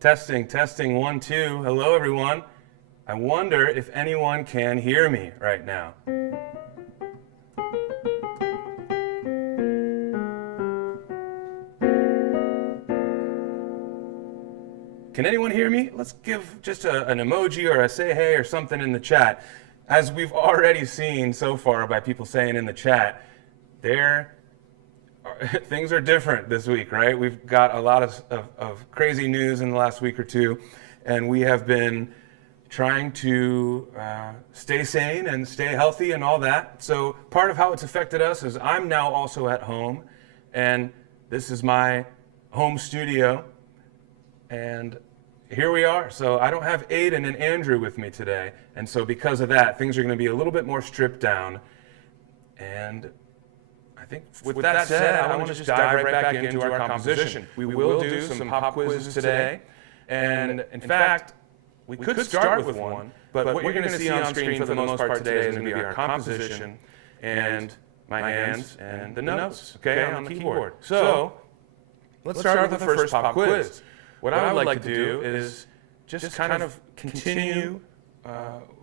Testing, testing, 1, 2. Hello, everyone. I wonder if anyone can hear me right now. Can anyone hear me? Let's give just an emoji or a say hey or something in the chat. As we've already seen so far by people saying in the chat, things are different this week, right? We've got a lot of crazy news in the last week or two, and we have been trying to stay sane and stay healthy and all that. So part of how it's affected us is I'm now also at home, and this is my home studio, and here we are. So I don't have Aiden and Andrew with me today, and so because of that, things are going to be a little bit more stripped down. And I think with that said, I want to just dive right back into our composition. We will do some pop quizzes today, and in fact, we could start with one, but what you're going to see on screen for the most part today is going to be our composition and my hands and the notes, okay, on the keyboard. So let's start with the first pop quiz. What I would like to do is just kind of continue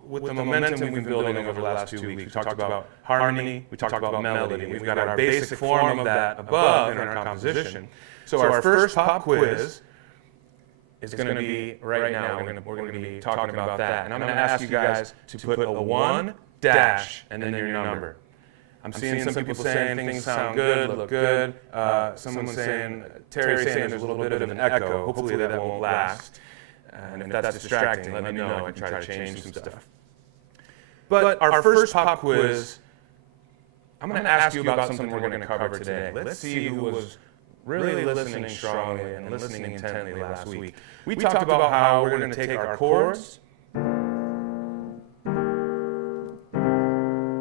with the momentum we've been building over the last 2 weeks. We talked about harmony, we talked about melody. We've got our basic form of that above in our composition. So our first pop quiz is going to be right now. We're going to be talking about that. And I'm going to ask you guys to put a 1 dash and then your number. I'm seeing some people saying things sound good, look good. Someone's saying, Terry's saying there's a little bit of an echo. Hopefully that won't last. And if that's distracting, let me know. I can try to change some stuff. But our first pop quiz, I'm going to ask you about something we're going to cover today. Let's see who was really listening strongly and listening intently last week. We talked about how we're going to take our chords,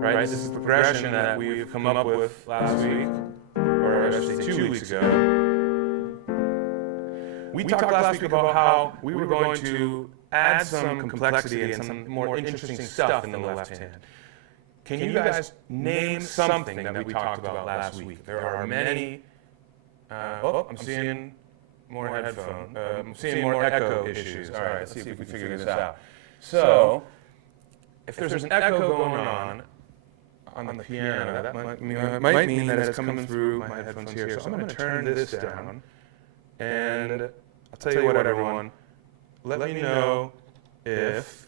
right? This is the progression that we've come up with last week, or actually 2 weeks ago. We talked last week about how we were going to add some complexity and some more interesting stuff in the left hand. Can you guys name something that we talked about last week? There are many. I'm seeing more headphone. I'm seeing more echo issues. All right, let's see if we can figure this out. So, if there's an echo going on the piano, that might mean that it's coming through my headphones here. So I'm going to turn this down, and I'll tell you what, everyone. Let me know if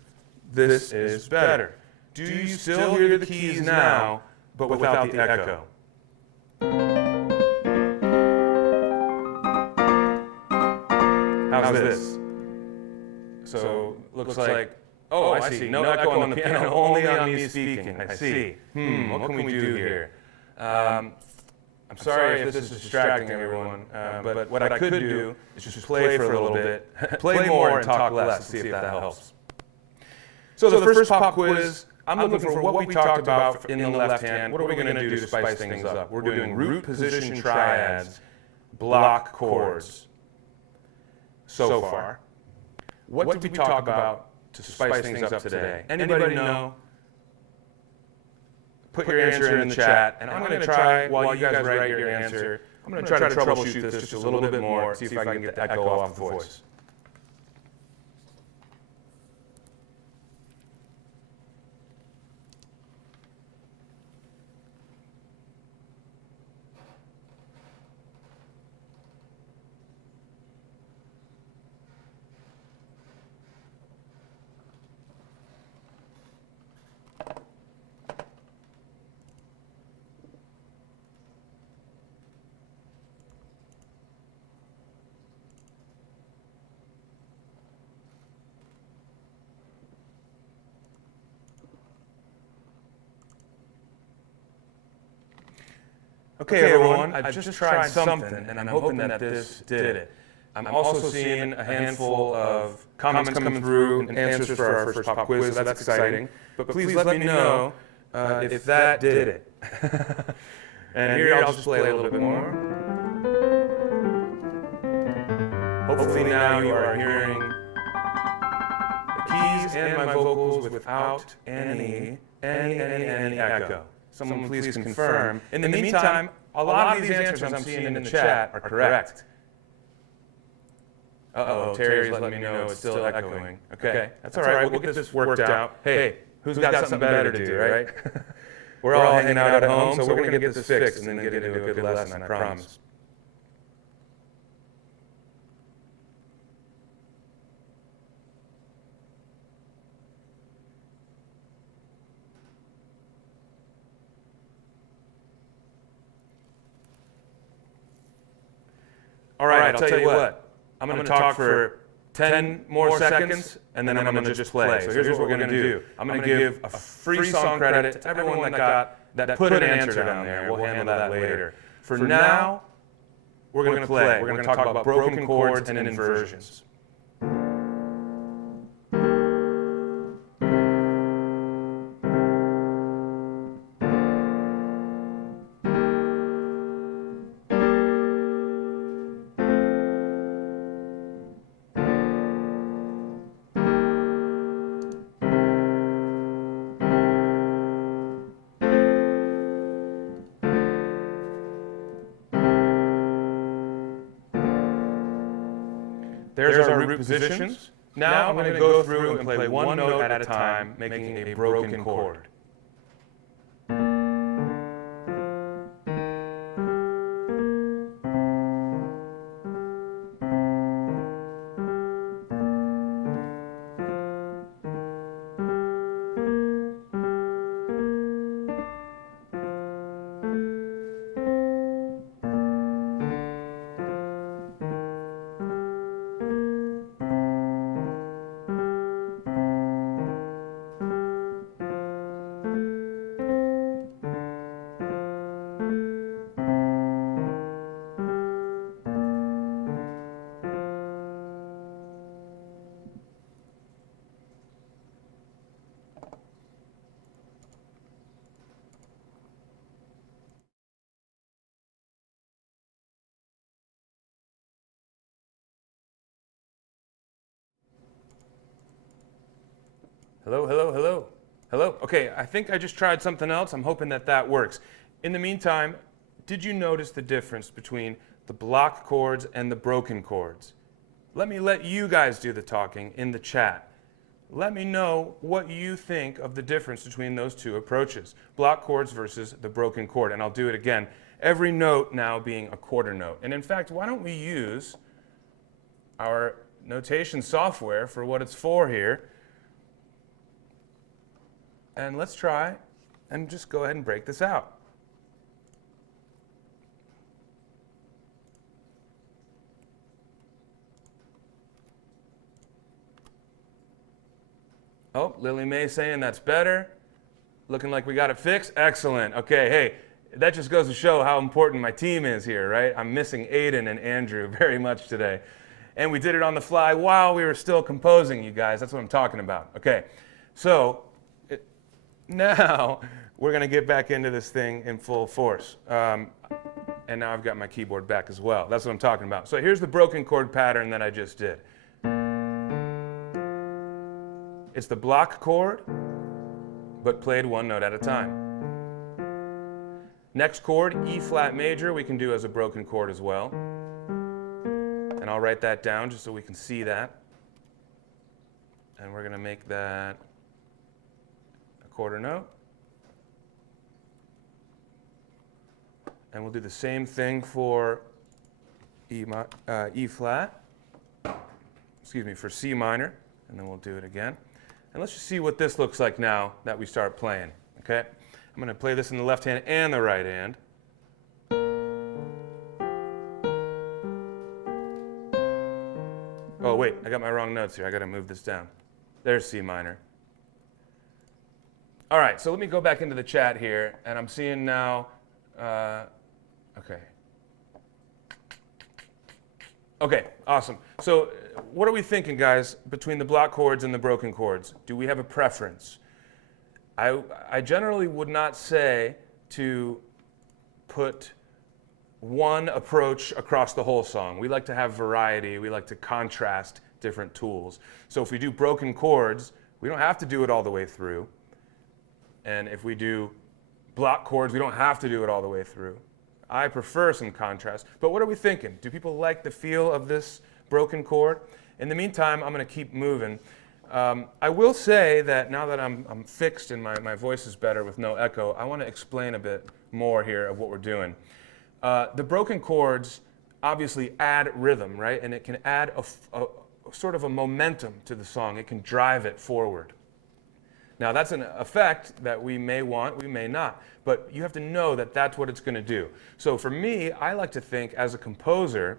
this is better. Do you still hear the keys now, but without the echo? How's this? So, looks like, oh, I see. No echo on the piano, only on me speaking. I see. What can we do here? I'm sorry if this is distracting everyone, but what I could do is just play for a little bit, play more and talk less, see if that helps. So the first pop quiz, I'm looking for what we talked about in the left hand. What are we going to do to spice things up? We're doing root position triads, block chords so far. What did we talk about to spice things up today? Anybody know? Put your answer in the chat, and I'm going to try, while you guys write your answer, I'm going to try to troubleshoot this just a little bit more, see if I can get the echo off the voice. Okay, everyone, I've just tried something, and I'm hoping that this did it. I'm also seeing a handful of comments coming through and answers for our first pop quiz, so that's exciting. But please let me know if that did it. And here I'll just play a little bit more. Hopefully now you are hearing the keys and my vocals without any echo. Someone please confirm. In the meantime, a lot of these answers I'm seeing in the chat are correct. Uh-oh, Terry's letting me know it's still echoing. Okay, that's all right. We'll get this worked out. Hey, who's got something better to do, right? We're all hanging out at home, so we're going to get this fixed and then get into a good lesson, I promise. All right, I'll tell you what. I'm going to talk for 10 more seconds, and then I'm going to just play. So here's what we're going to do. I'm going to give a free song credit to everyone that put an answer down there. We'll handle that later. For now, we're going to play. We're going to talk about broken chords and inversions. There's our root positions. Now I'm going to go through and play one note at a time, making a broken chord. Hello, hello, hello. Hello? Okay, I think I just tried something else. I'm hoping that works. In the meantime, did you notice the difference between the block chords and the broken chords? Let you guys do the talking in the chat. Let me know what you think of the difference between those two approaches, block chords versus the broken chord. And I'll do it again. Every note now being a quarter note. And in fact, why don't we use our notation software for what it's for here? And let's try and just go ahead and break this out. Oh, Lily Mae saying that's better. Looking like we got it fixed. Excellent. Okay, hey, that just goes to show how important my team is here, right? I'm missing Aiden and Andrew very much today. And we did it on the fly while we were still composing, you guys. That's what I'm talking about. Okay, so now we're going to get back into this thing in full force. And now I've got my keyboard back as well. That's what I'm talking about. So here's the broken chord pattern that I just did. It's the block chord, but played one note at a time. Next chord, E flat major, we can do as a broken chord as well. And I'll write that down just so we can see that. And we're going to make that quarter note. And we'll do the same thing for E flat, for C minor, and then we'll do it again. And let's just see what this looks like now that we start playing, okay? I'm going to play this in the left hand and the right hand. Oh wait, I got my wrong notes here. I got to move this down. There's C minor. All right, so let me go back into the chat here, and I'm seeing now, okay. Okay, awesome. So what are we thinking, guys, between the block chords and the broken chords? Do we have a preference? I generally would not say to put one approach across the whole song. We like to have variety. We like to contrast different tools. So if we do broken chords, we don't have to do it all the way through. And if we do block chords, we don't have to do it all the way through. I prefer some contrast. But what are we thinking? Do people like the feel of this broken chord. In the meantime, I'm going to keep moving. I will say that now that I'm fixed and my voice is better with no echo, I want to explain a bit more here of what we're doing. The broken chords obviously add rhythm, right? And it can add a sort of a momentum to the song. It can drive it forward. Now, that's an effect that we may want, we may not, but you have to know that that's what it's going to do. So for me, I like to think as a composer,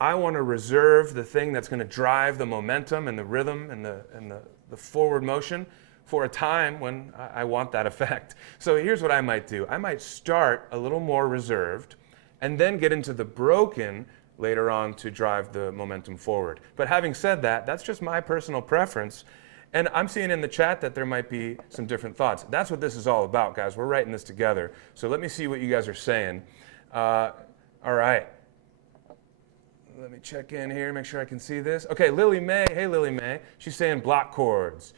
I want to reserve the thing that's going to drive the momentum and the rhythm and the forward motion for a time when I want that effect. So here's what I might do. I might start a little more reserved and then get into the broken later on to drive the momentum forward. But having said that, that's just my personal preference. And I'm seeing in the chat that there might be some different thoughts. That's what this is all about, guys. We're writing this together. So let me see what you guys are saying. All right. Let me check in here, make sure I can see this. Okay, Lily May. Hey, Lily May. She's saying block chords.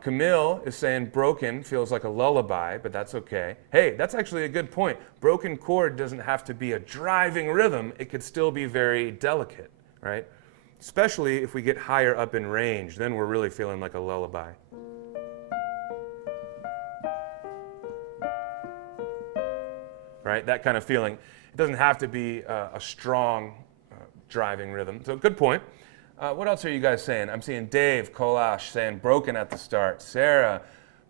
Camille is saying broken feels like a lullaby, but that's okay. Hey, that's actually a good point. Broken chord doesn't have to be a driving rhythm. It could still be very delicate, right? Especially if we get higher up in range, then we're really feeling like a lullaby. Right, that kind of feeling. It doesn't have to be a strong driving rhythm. So good point. What else are you guys saying? I'm seeing Dave Kolash saying broken at the start. Sarah,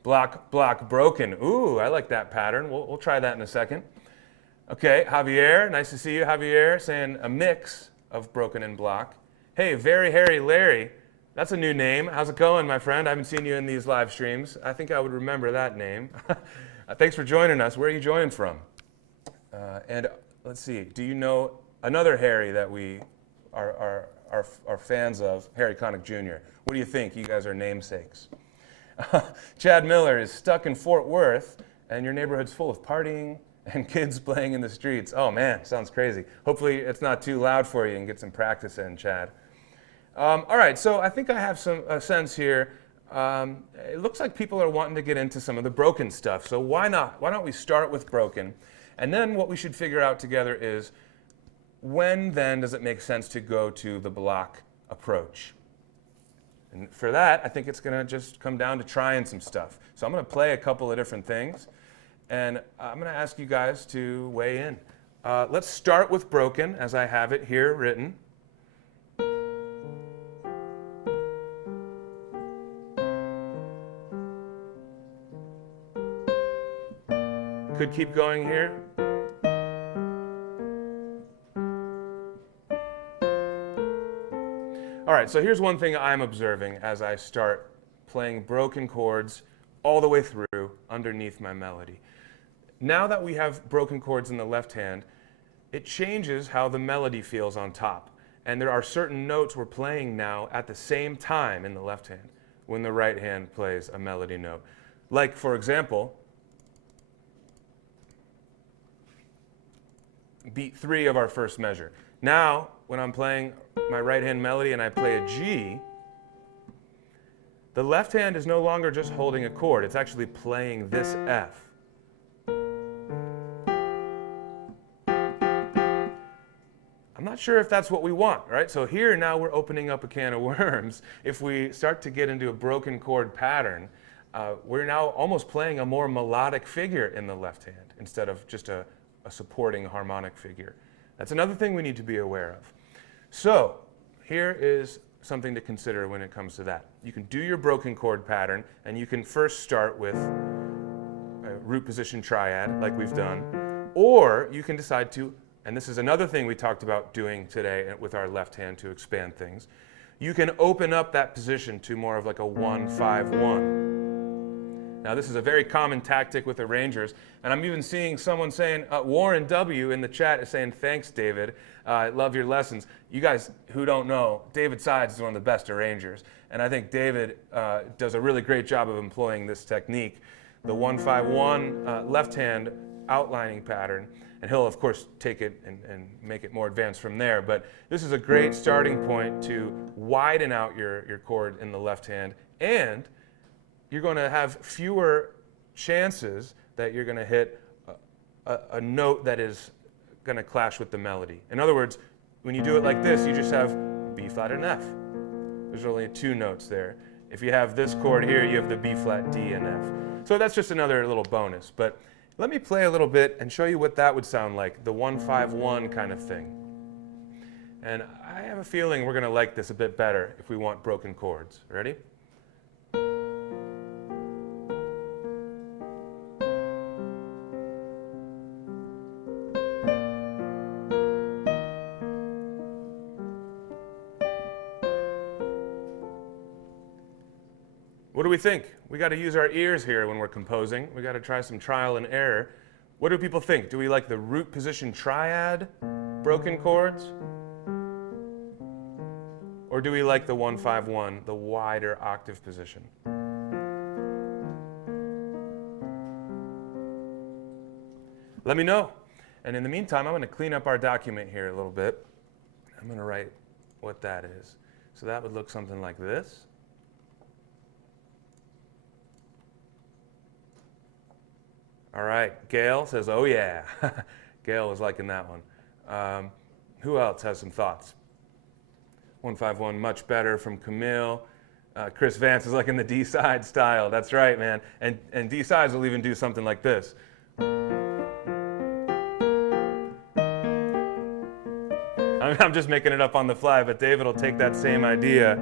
block, broken. Ooh, I like that pattern. We'll try that in a second. Okay, Javier, nice to see you, Javier, saying a mix of broken and block. Hey, Very Hairy Larry, that's a new name. How's it going, my friend? I haven't seen you in these live streams. I think I would remember that name. Thanks for joining us. Where are you joining from? And let's see, do you know another Harry that we are fans of, Harry Connick Jr.? What do you think? You guys are namesakes. Chad Miller is stuck in Fort Worth, and your neighborhood's full of partying and kids playing in the streets. Oh man, sounds crazy. Hopefully it's not too loud for you and get some practice in, Chad. All right, so I think I have some sense here. It looks like people are wanting to get into some of the broken stuff, so why not? Why don't we start with broken? And then what we should figure out together is when then does it make sense to go to the block approach? And for that, I think it's going to just come down to trying some stuff. So I'm going to play a couple of different things, and I'm going to ask you guys to weigh in. Let's start with broken, as I have it here written. Could keep going here. All right, so here's one thing I'm observing as I start playing broken chords all the way through underneath my melody. Now that we have broken chords in the left hand, it changes how the melody feels on top. And there are certain notes we're playing now at the same time in the left hand when the right hand plays a melody note. Like, for example, beat 3 of our first measure. Now, when I'm playing my right hand melody and I play a G, the left hand is no longer just holding a chord, it's actually playing this F. I'm not sure if that's what we want, right? So here now we're opening up a can of worms. If we start to get into a broken chord pattern, we're now almost playing a more melodic figure in the left hand instead of just a supporting harmonic figure. That's another thing we need to be aware of. So here is something to consider when it comes to that. You can do your broken chord pattern, and you can first start with a root position triad like we've done, or you can decide to, and this is another thing we talked about doing today with our left hand to expand things, you can open up that position to more of like a 1-5-1. Now, this is a very common tactic with arrangers, and I'm even seeing someone saying, Warren W. in the chat is saying, thanks, David. I love your lessons. You guys who don't know, David Sides is one of the best arrangers, and I think David does a really great job of employing this technique, the 1-5-1 left hand outlining pattern, and he'll, of course, take it and make it more advanced from there. But this is a great starting point to widen out your chord in the left hand, and you're going to have fewer chances that you're going to hit a note that is going to clash with the melody. In other words, when you do it like this, you just have B flat and F. There's only 2 notes there. If you have this chord here, you have the B flat, D, and F. So that's just another little bonus. But let me play a little bit and show you what that would sound like, the 1-5-1 kind of thing. And I have a feeling we're going to like this a bit better if we want broken chords. Ready? What do we think? We got to use our ears here when we're composing. We got to try some trial and error. What do people think? Do we like the root position triad broken chords? Or do we like the 1-5-1, the wider octave position? Let me know. And in the meantime, I'm going to clean up our document here a little bit. I'm going to write what that is. So that would look something like this. All right, Gail says, oh yeah. Gail was liking that one. Who else has some thoughts? 1-5-1, much better from Camille. Chris Vance is liking the D-side style. That's right, man. And D-sides will even do something like this. I'm just making it up on the fly, but David will take that same idea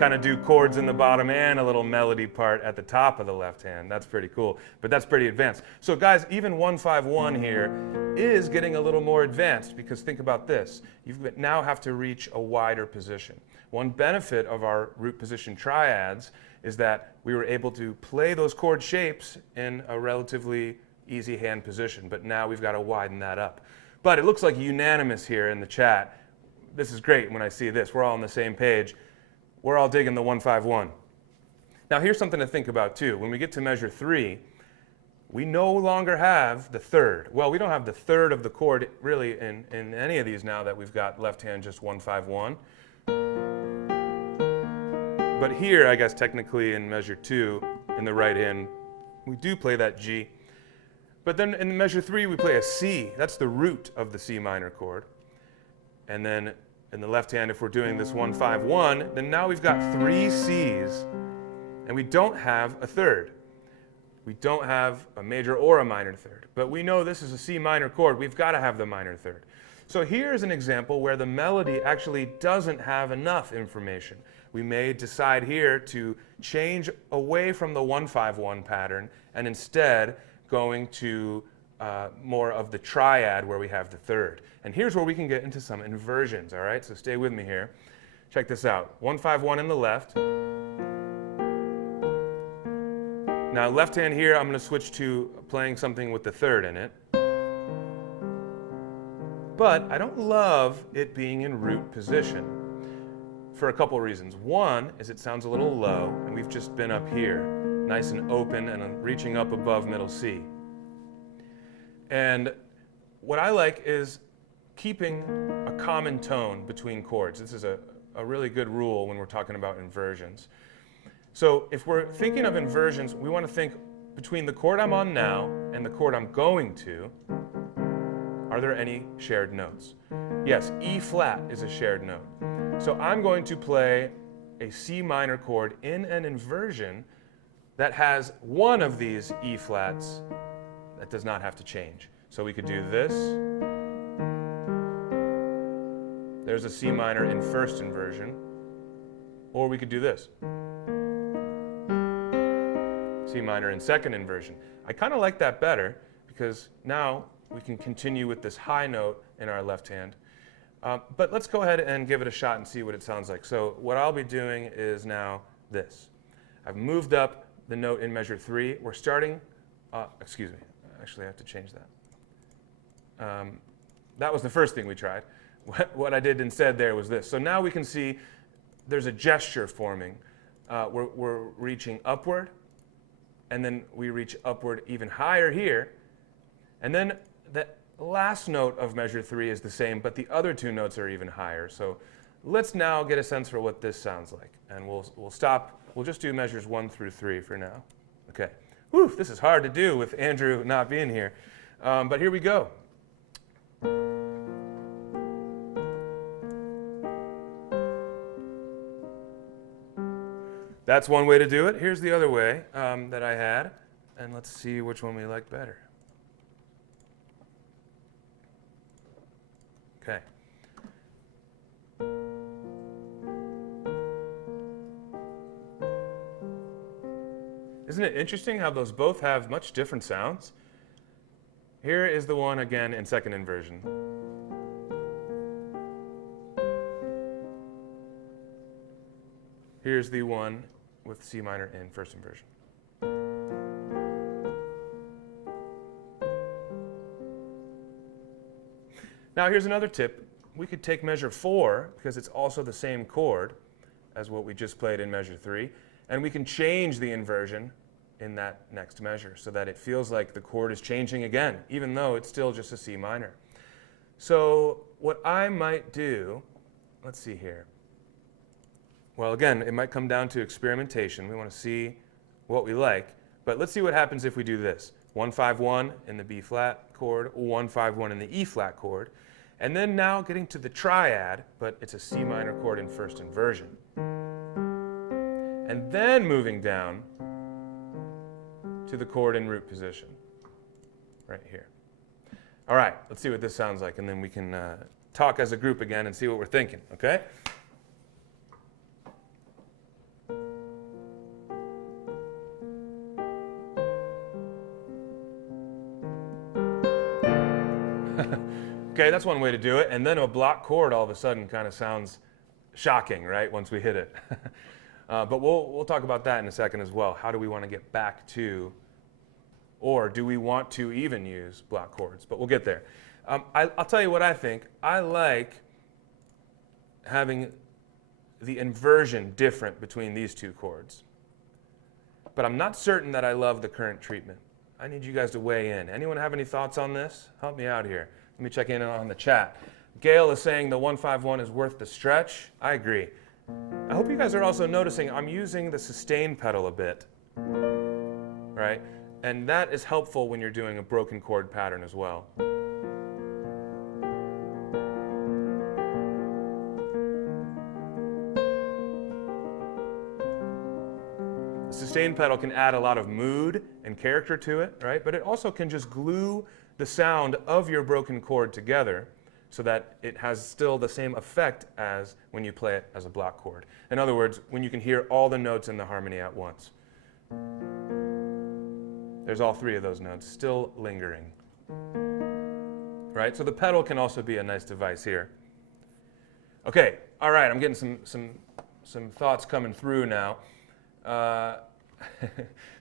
kind of do chords in the bottom and a little melody part at the top of the left hand. That's pretty cool, but that's pretty advanced. So guys, even 1-5-1 here is getting a little more advanced because think about this. You now have to reach a wider position. One benefit of our root position triads is that we were able to play those chord shapes in a relatively easy hand position, but now we've got to widen that up. But it looks like unanimous here in the chat. This is great when I see this. We're all on the same page. We're all digging the 1-5-1. Now here's something to think about too. When we get to measure 3, we no longer have the third. Well, we don't have the third of the chord really in any of these now that we've got left hand just 1-5-1. But here, I guess technically in measure 2, in the right hand, we do play that G. But then in measure 3, we play a C. That's the root of the C minor chord. And then in the left hand, if we're doing this 1-5-1, then now we've got 3 C's, and we don't have a third. We don't have a major or a minor third. But we know this is a C minor chord. We've got to have the minor third. So here's an example where the melody actually doesn't have enough information. We may decide here to change away from the 1-5-1 pattern and instead going to more of the triad where we have the third. And here's where we can get into some inversions, all right? So stay with me here. Check this out. 1-5-1 in the left. Now left hand here, I'm going to switch to playing something with the third in it. But I don't love it being in root position for a couple reasons. One is it sounds a little low, and we've just been up here, nice and open and reaching up above middle C. And what I like is keeping a common tone between chords. This is a really good rule when we're talking about inversions. So if we're thinking of inversions, we want to think between the chord I'm on now and the chord I'm going to, are there any shared notes? Yes, E flat is a shared note. So I'm going to play a C minor chord in an inversion that has one of these E flats that does not have to change. So we could do this. There's a C minor in first inversion. Or we could do this. C minor in second inversion. I kind of like that better because now we can continue with this high note in our left hand. But let's go ahead and give it a shot and see what it sounds like. So what I'll be doing is now this. I've moved up the note in measure 3. We're starting, excuse me, actually I have to change that. That was the first thing we tried. What I did instead there was this. So now we can see there's a gesture forming. We're reaching upward, and then we reach upward even higher here. And then the last note of measure 3 is the same, but the other 2 notes are even higher. So let's now get a sense for what this sounds like. And we'll stop. We'll just do measures 1 through 3 for now. Okay. Whew, this is hard to do with Andrew not being here. But here we go. That's one way to do it. Here's the other way that I had, and let's see which one we like better. Okay. Isn't it interesting how those both have much different sounds? Here is the one again in second inversion. Here's the one with C minor in first inversion. Now here's another tip. We could take measure 4, because it's also the same chord as what we just played in measure 3, and we can change the inversion in that next measure so that it feels like the chord is changing again, even though it's still just a C minor. So what I might do, let's see here. Well, again, it might come down to experimentation. We want to see what we like. But let's see what happens if we do this. 1-5-1 in the B flat chord, 1-5-1 in the E flat chord. And then now getting to the triad, but it's a C minor chord in first inversion. And then moving down to the chord in root position, right here. All right, let's see what this sounds like, and then we can talk as a group again and see what we're thinking, okay? Okay, that's one way to do it. And then a block chord all of a sudden kind of sounds shocking, right, once we hit it. But we'll talk about that in a second as well. How do we want to get back to, or do we want to even use block chords? But we'll get there. I'll tell you what I think. I like having the inversion different between these two chords. But I'm not certain that I love the current treatment. I need you guys to weigh in. Anyone have any thoughts on this? Help me out here. Let me check in on the chat. Gail is saying the 1-5-1 is worth the stretch. I agree. I hope you guys are also noticing I'm using the sustain pedal a bit, right? And that is helpful when you're doing a broken chord pattern as well. The sustain pedal can add a lot of mood and character to it, right? But it also can just glue the sound of your broken chord together so that it has still the same effect as when you play it as a block chord. In other words, when you can hear all the notes in the harmony at once. There's all three of those notes still lingering. Right? So the pedal can also be a nice device here. Okay, all right, I'm getting some thoughts coming through now.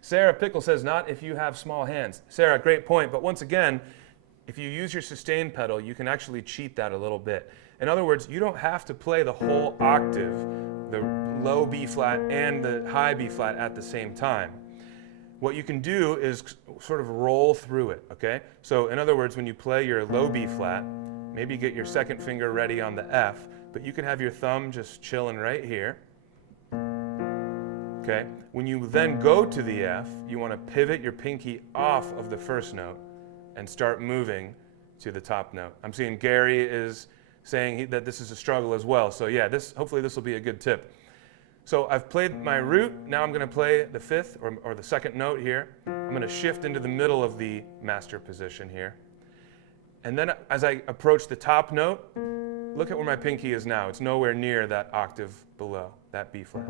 Sarah Pickle says, not if you have small hands. Sarah, great point, but once again, if you use your sustain pedal, you can actually cheat that a little bit. In other words, you don't have to play the whole octave, the low B flat and the high B flat at the same time. What you can do is sort of roll through it, okay? So in other words, when you play your low B flat, maybe get your second finger ready on the F, but you can have your thumb just chilling right here. Okay. When you then go to the F, you want to pivot your pinky off of the first note and start moving to the top note. I'm seeing Gary is saying that this is a struggle as well. So yeah, hopefully this will be a good tip. So I've played my root. Now I'm going to play the fifth or the second note here. I'm going to shift into the middle of the master position here. And then as I approach the top note, look at where my pinky is now. It's nowhere near that octave below, that B flat.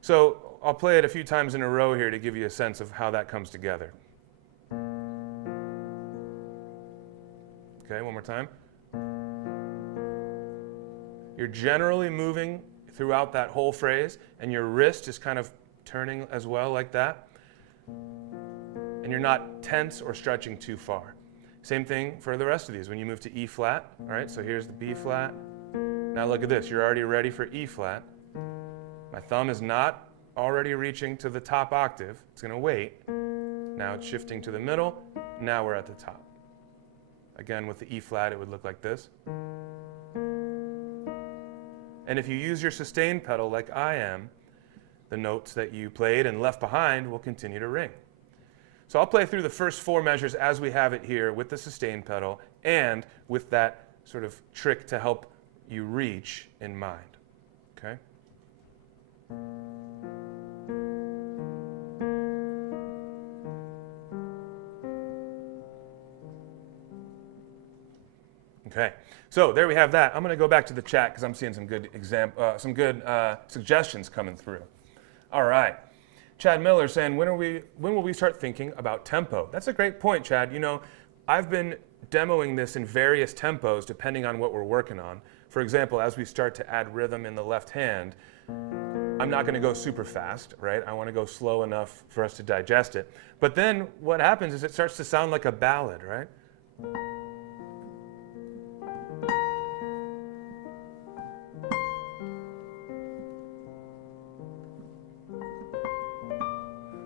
So I'll play it a few times in a row here to give you a sense of how that comes together. Okay, one more time. You're generally moving throughout that whole phrase, and your wrist is kind of turning as well like that. And you're not tense or stretching too far. Same thing for the rest of these. When you move to E flat, all right, so here's the B flat. Now look at this, you're already ready for E flat. My thumb is not already reaching to the top octave. It's going to wait. Now it's shifting to the middle. Now we're at the top. Again, with the E flat, it would look like this. And if you use your sustain pedal like I am, the notes that you played and left behind will continue to ring. So I'll play through the first 4 measures as we have it here with the sustain pedal and with that sort of trick to help you reach in mind. Okay? Okay, so there we have that. I'm going to go back to the chat because I'm seeing some good suggestions coming through. All right, Chad Miller saying, when will we start thinking about tempo? That's a great point, Chad. You know, I've been demoing this in various tempos depending on what we're working on. For example, as we start to add rhythm in the left hand, I'm not going to go super fast, right? I want to go slow enough for us to digest it. But then what happens is it starts to sound like a ballad, right?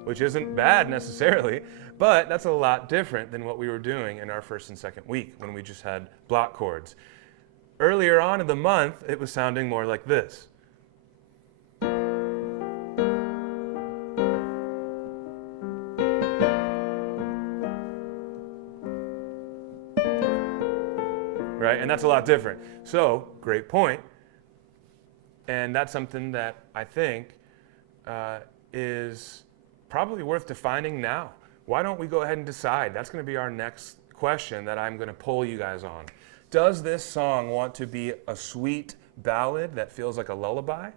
Which isn't bad necessarily, but that's a lot different than what we were doing in our first and second week when we just had block chords. Earlier on in the month, it was sounding more like this. Right, and that's a lot different. So, great point. And that's something that I think is probably worth defining now. Why don't we go ahead and decide? That's going to be our next question that I'm going to poll you guys on. Does this song want to be a sweet ballad that feels like a lullaby,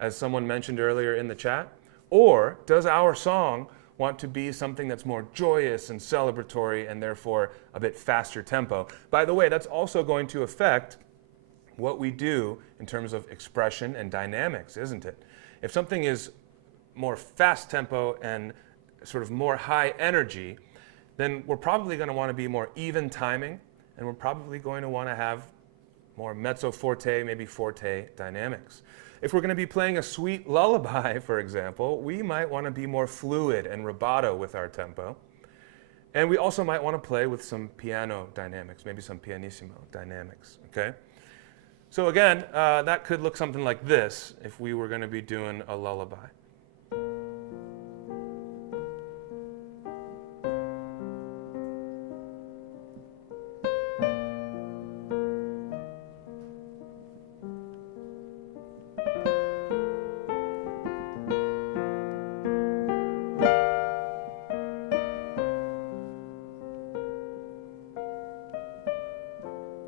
as someone mentioned earlier in the chat? Or does our song want to be something that's more joyous and celebratory and therefore a bit faster tempo? By the way, that's also going to affect what we do in terms of expression and dynamics, isn't it? If something is more fast tempo and sort of more high energy, then we're probably going to want to be more even timing, and we're probably going to want to have more mezzo forte, maybe forte dynamics. If we're going to be playing a sweet lullaby, for example, we might want to be more fluid and rubato with our tempo. And we also might want to play with some piano dynamics, maybe some pianissimo dynamics, okay? So again, that could look something like this if we were going to be doing a lullaby.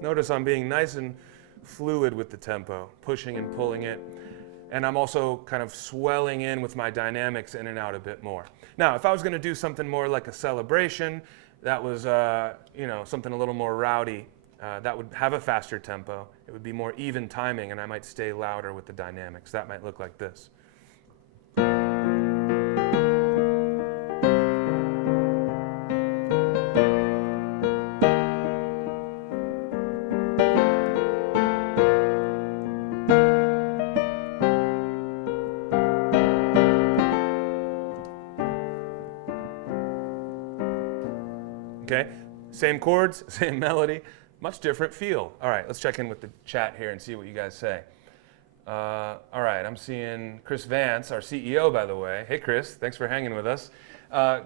Notice I'm being nice and fluid with the tempo, pushing and pulling it. And I'm also kind of swelling in with my dynamics in and out a bit more. Now, if I was going to do something more like a celebration, that was something a little more rowdy, that would have a faster tempo. It would be more even timing, and I might stay louder with the dynamics. That might look like this. Okay, same chords, same melody, much different feel. All right, let's check in with the chat here and see what you guys say. All right, I'm seeing Chris Vance, our CEO, by the way. Hey, Chris, thanks for hanging with us.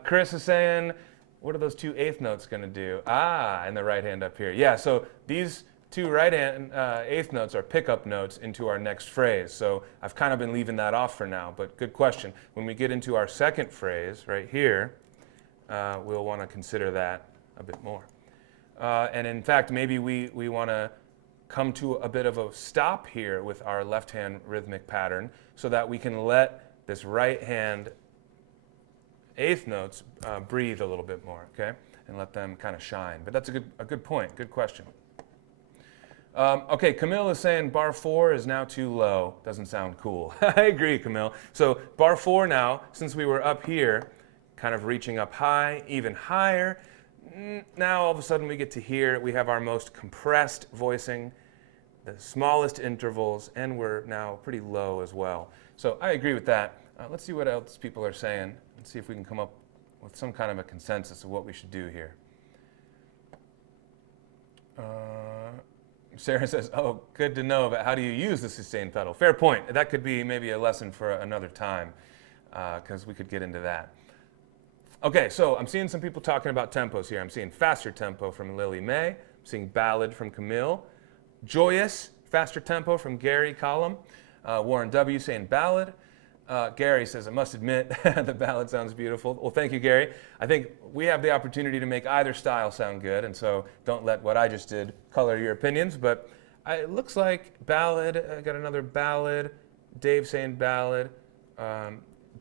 Chris is saying, what are those 2 eighth notes going to do? And the right hand up here. Yeah, so these 2 right hand eighth notes are pickup notes into our next phrase. So I've kind of been leaving that off for now, but good question. When we get into our second phrase right here, we'll want to consider that a bit more. And in fact, maybe we want to come to a bit of a stop here with our left hand rhythmic pattern so that we can let this right hand eighth notes breathe a little bit more, okay? And let them kind of shine. But that's a good point, good question. Okay, Camille is saying bar 4 is now too low. Doesn't sound cool. I agree, Camille. So bar 4 now, since we were up here, kind of reaching up high, even higher. Now all of a sudden we get to here, we have our most compressed voicing, the smallest intervals, and we're now pretty low as well. So I agree with that. Let's see what else people are saying and see if we can come up with some kind of a consensus of what we should do here. Sarah says, oh, good to know, but how do you use the sustain pedal? Fair point. That could be maybe a lesson for another time, because we could get into that. Okay, so I'm seeing some people talking about tempos here. I'm seeing faster tempo from Lily May. I'm seeing ballad from Camille. Joyous, faster tempo from Gary Collum. Warren W. saying ballad. Gary says, I must admit, the ballad sounds beautiful. Well, thank you, Gary. I think we have the opportunity to make either style sound good, and so don't let what I just did color your opinions. But it looks like ballad. I got another ballad. Dave saying ballad.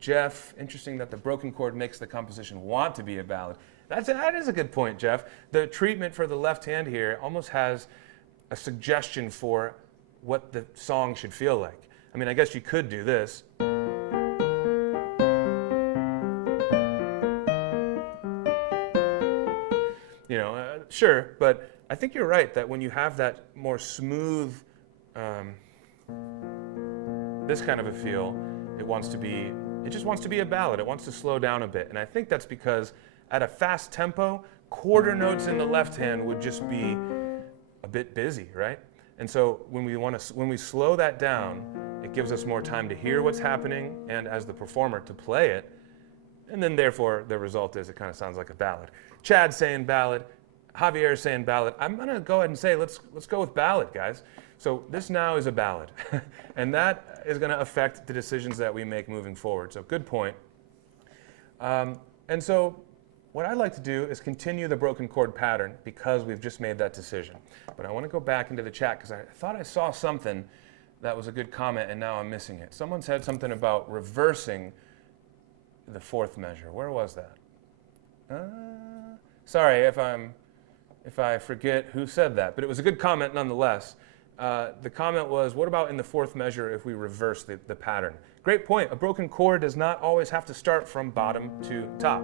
Jeff, interesting that the broken chord makes the composition want to be a ballad. That is a good point, Jeff. The treatment for the left hand here almost has a suggestion for what the song should feel like. I mean, I guess you could do this. Sure, but I think you're right that when you have that more smooth, this kind of a feel, it just wants to be a ballad. It wants to slow down a bit. And I think that's because at a fast tempo, quarter notes in the left hand would just be a bit busy, right? And so when we slow that down, it gives us more time to hear what's happening and as the performer to play it. And then therefore the result is it kind of sounds like a ballad. Chad's saying ballad. Javier's saying ballad. I'm going to go ahead and say let's go with ballad, guys. So this now is a ballad. And that is going to affect the decisions that we make moving forward. So good point. And so what I'd like to do is continue the broken chord pattern because we've just made that decision. But I want to go back into the chat because I thought I saw something that was a good comment and now I'm missing it. Someone said something about reversing the fourth measure. Where was that? Sorry if I forget who said that, but it was a good comment nonetheless. The comment was, what about in the fourth measure if we reverse the pattern? Great point. A broken chord does not always have to start from bottom to top.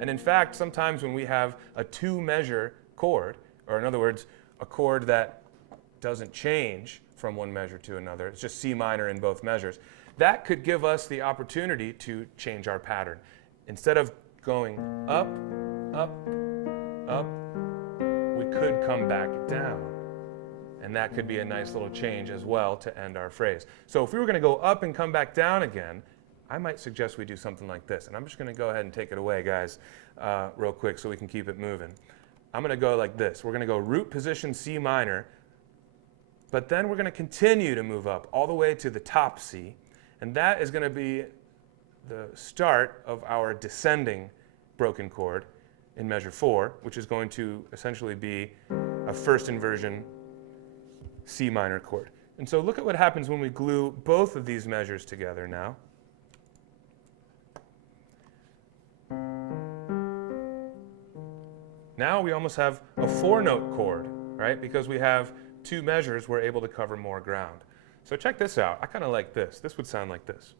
And in fact, sometimes when we have a two-measure chord, or in other words, a chord that doesn't change from one measure to another, it's just C minor in both measures, that could give us the opportunity to change our pattern. Instead of going up, up, up, we could come back down. And that could be a nice little change as well to end our phrase. So if we were going to go up and come back down again, I might suggest we do something like this. And I'm just going to go ahead and take it away, guys, real quick so we can keep it moving. I'm going to go like this. We're going to go root position C minor, but then we're going to continue to move up all the way to the top C. And that is going to be the start of our descending broken chord in measure 4, which is going to essentially be a first inversion C minor chord. And so look at what happens when we glue both of these measures together now. Now we almost have a 4-note chord, right? Because we have two measures, we're able to cover more ground. So check this out. I kind of like this. This would sound like this.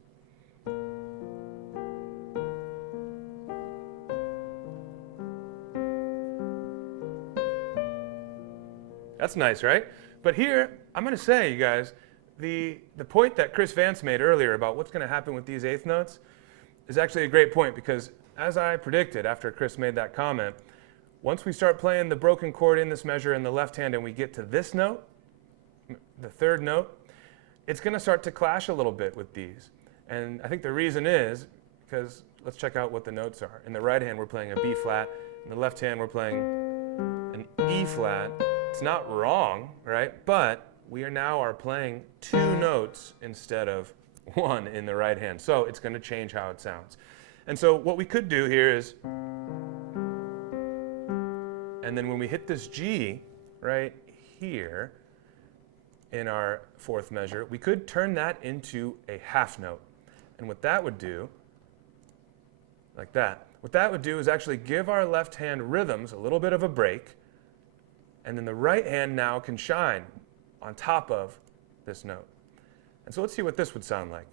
That's nice, right? But here, I'm going to say, you guys, the point that Chris Vance made earlier about what's going to happen with these eighth notes is actually a great point because as I predicted after Chris made that comment, once we start playing the broken chord in this measure in the left hand and we get to this note, the third note, it's going to start to clash a little bit with these. And I think the reason is because let's check out what the notes are. In the right hand, we're playing a B flat. In the left hand, we're playing an E flat. It's not wrong, right? But we are playing two notes instead of one in the right hand. So it's going to change how it sounds. And so what we could do here is, and then when we hit this G right here in our fourth measure, we could turn that into a half note. And what that would do, like that, what that would do is actually give our left hand rhythms a little bit of a break. And then the right hand now can shine on top of this note. And so let's see what this would sound like.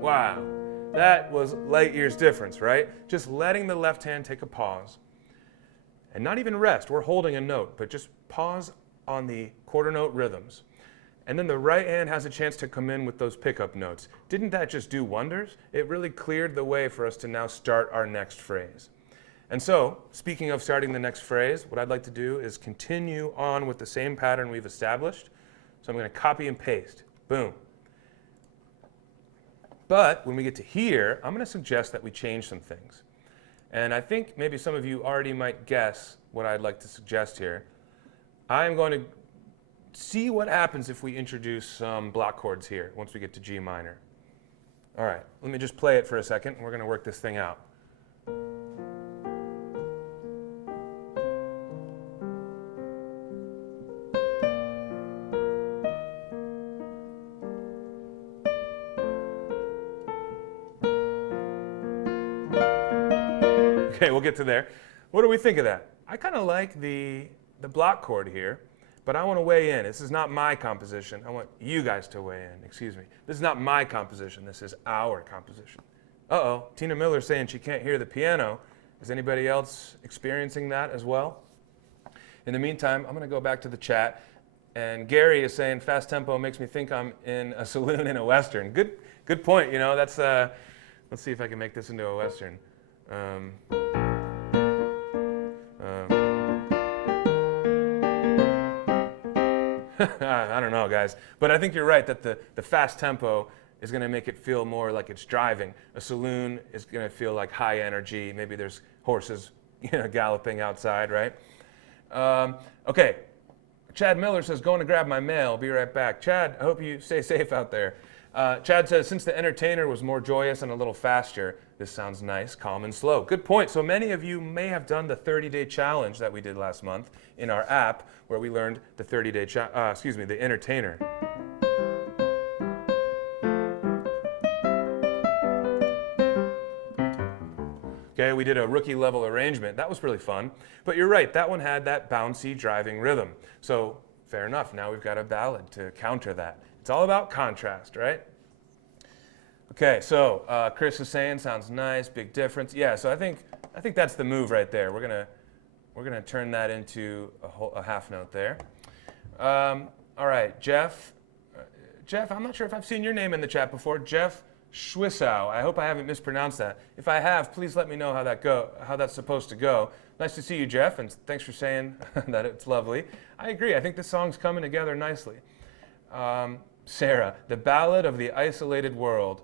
Wow, that was light years difference, right? Just letting the left hand take a pause. And not even rest, we're holding a note, but just pause on the quarter note rhythms. And then the right hand has a chance to come in with those pickup notes. Didn't that just do wonders? It really cleared the way for us to now start our next phrase. And so, speaking of starting the next phrase, what I'd like to do is continue on with the same pattern we've established. So I'm going to copy and paste. Boom. But when we get to here, I'm going to suggest that we change some things. And I think maybe some of you already might guess what I'd like to suggest here. I'm going to see what happens if we introduce some block chords here once we get to G minor. All right, let me just play it for a second, and we're going to work this thing out. Okay, we'll get to there. What do we think of that? I kind of like the block chord here, but I want to weigh in. This is not my composition. I want you guys to weigh in. Excuse me. This is not my composition. This is our composition. Uh-oh, Tina Miller's saying she can't hear the piano. Is anybody else experiencing that as well? In the meantime, I'm going to go back to the chat. And Gary is saying fast tempo makes me think I'm in a saloon in a Western. Good point. You know, that's, let's see if I can make this into a Western. I don't know, guys. But I think you're right that the fast tempo is going to make it feel more like it's driving. A saloon is going to feel like high energy. Maybe there's horses, galloping outside, right? Okay. Chad Miller says, going to grab my mail. Be right back. Chad, I hope you stay safe out there. Chad says, since the entertainer was more joyous and a little faster, this sounds nice, calm, and slow. Good point. So many of you may have done the 30-day challenge that we did last month in our app, where we learned the 30-day, the entertainer. Okay, we did a rookie level arrangement. That was really fun. But you're right, that one had that bouncy driving rhythm. So fair enough, now we've got a ballad to counter that. It's all about contrast, right? Okay, so Chris is saying sounds nice, big difference. Yeah, so I think that's the move right there. We're gonna turn that into a half note there. All right, Jeff. Jeff, I'm not sure if I've seen your name in the chat before. Jeff Schwissow. I hope I haven't mispronounced that. If I have, please let me know how that's supposed to go. Nice to see you, Jeff, and thanks for saying that it's lovely. I agree. I think this song's coming together nicely. Sarah, the Ballad of the Isolated World,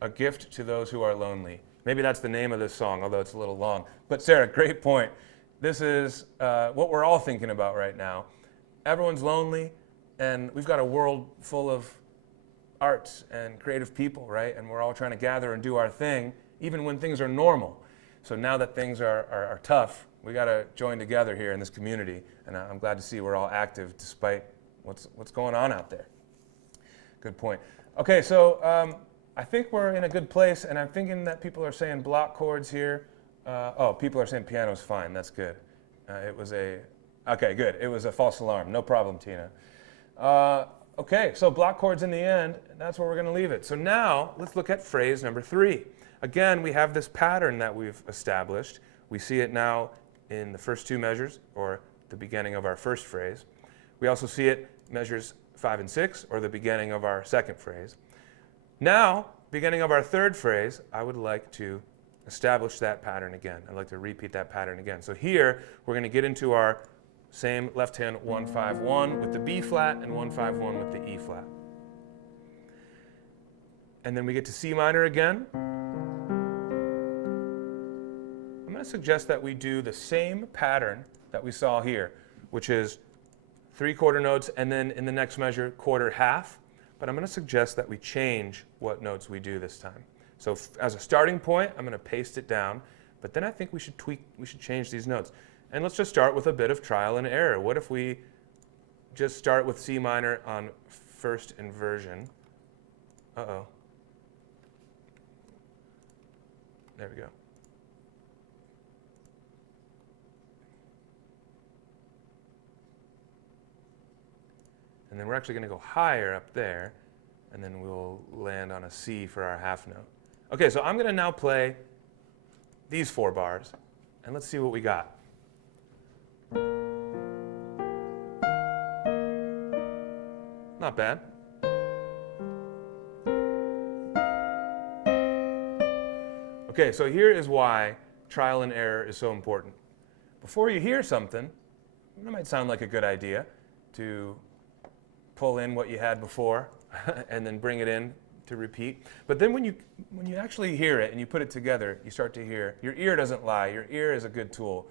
a gift to those who are lonely. Maybe that's the name of this song, although it's a little long. But Sarah, great point. This is what we're all thinking about right now. Everyone's lonely, and we've got a world full of arts and creative people, right? And we're all trying to gather and do our thing, even when things are normal. So now that things are tough, we got to join together here in this community. And I'm glad to see we're all active despite what's going on out there. Good point. Okay, so I think we're in a good place, and I'm thinking that people are saying block chords here. People are saying piano's fine. That's good. Okay, good. It was a false alarm. No problem, Tina. Okay, so block chords in the end, that's where we're going to leave it. So now, let's look at phrase number 3. Again, we have this pattern that we've established. We see it now in the first 2 measures, or the beginning of our first phrase. We also see it measures 5 and 6, or the beginning of our second phrase. Now, beginning of our third phrase, I would like to establish that pattern again. I'd like to repeat that pattern again. So here, we're going to get into our same left hand 1-5-1 with the B flat and 1-5-1 with the E flat. And then we get to C minor again. I'm going to suggest that we do the same pattern that we saw here, which is 3 quarter notes and then in the next measure quarter half. But I'm going to suggest that we change what notes we do this time. So as a starting point, I'm going to paste it down, but then I think we should change these notes. And let's just start with a bit of trial and error. What if we just start with C minor on first inversion? Uh-oh. There we go. And then we're actually going to go higher up there, and then we'll land on a C for our half note. Okay, so I'm going to now play these 4 bars, and let's see what we got. Not bad. Okay, so here is why trial and error is so important. Before you hear something, it might sound like a good idea to pull in what you had before and then bring it in to repeat. But then when you actually hear it and you put it together, you start to hear, your ear doesn't lie, your ear is a good tool.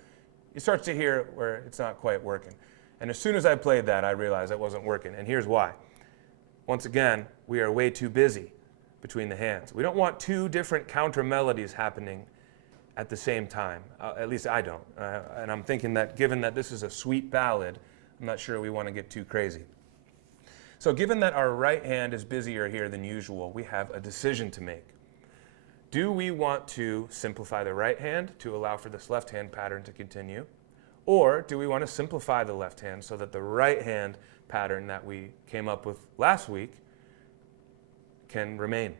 You start to hear where it's not quite working. And as soon as I played that, I realized it wasn't working. And here's why. Once again, we are way too busy between the hands. We don't want two different counter melodies happening at the same time. At least I don't. And I'm thinking that given that this is a sweet ballad, I'm not sure we want to get too crazy. So given that our right hand is busier here than usual, we have a decision to make. Do we want to simplify the right hand to allow for this left hand pattern to continue? Or do we want to simplify the left hand so that the right hand pattern that we came up with last week can remain?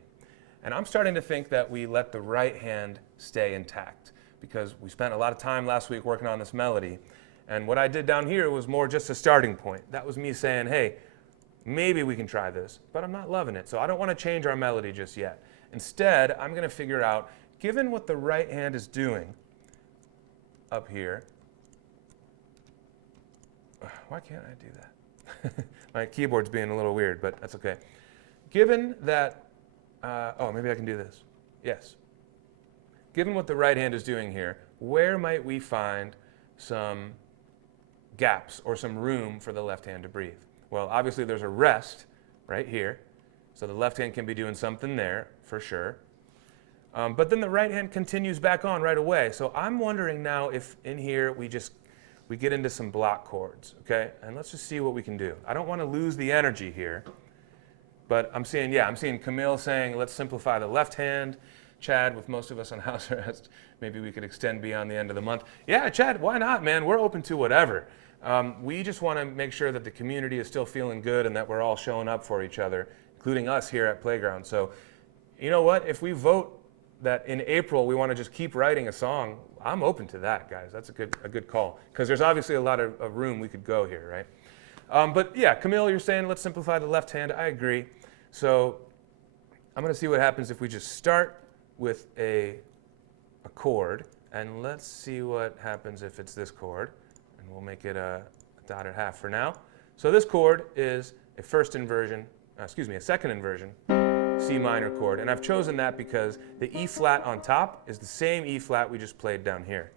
And I'm starting to think that we let the right hand stay intact because we spent a lot of time last week working on this melody. And what I did down here was more just a starting point. That was me saying, hey, maybe we can try this, but I'm not loving it. So I don't want to change our melody just yet. Instead, I'm going to figure out, given what the right hand is doing up here, why can't I do that? My keyboard's being a little weird, but that's okay. Given that, maybe I can do this. Yes. Given what the right hand is doing here, where might we find some gaps or some room for the left hand to breathe? Well, obviously there's a rest right here, so the left hand can be doing something there for sure. But then the right hand continues back on right away. So I'm wondering now if in here we get into some block chords, okay? And let's just see what we can do. I don't want to lose the energy here, but I'm seeing Camille saying, let's simplify the left hand. Chad, with most of us on house arrest, maybe we could extend beyond the end of the month. Yeah, Chad, why not, man? We're open to whatever. We just want to make sure that the community is still feeling good and that we're all showing up for each other, including us here at Playground. So, you know what? If we vote that in April we want to just keep writing a song, I'm open to that, guys. That's a good call, because there's obviously a lot of room we could go here, right? But yeah, Camille, you're saying let's simplify the left hand. I agree. So I'm going to see what happens if we just start with a chord, and let's see what happens if it's this chord, and we'll make it a dotted half for now. So this chord is a second inversion, C minor chord, and I've chosen that because the E flat on top is the same E flat we just played down here.